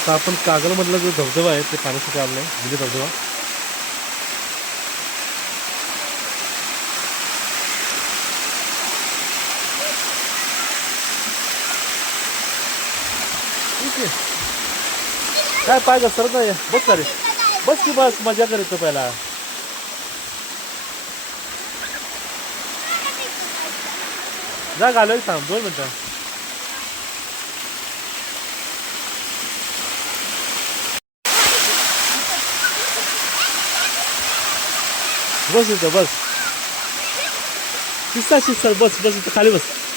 आता आपण कागलमधला जो धबधबा आहे ते पाण्यासाठी आलो आहे? म्हणजे धबधबा. ठीक आहे. काय पाय सरत नाही बस का रे. बस की बस मजा करायचं पहिला. जा घालव थांब दोन मिनटं. बस इथं बस. किस्सा शिस्सा बस बस इथं खाली बस.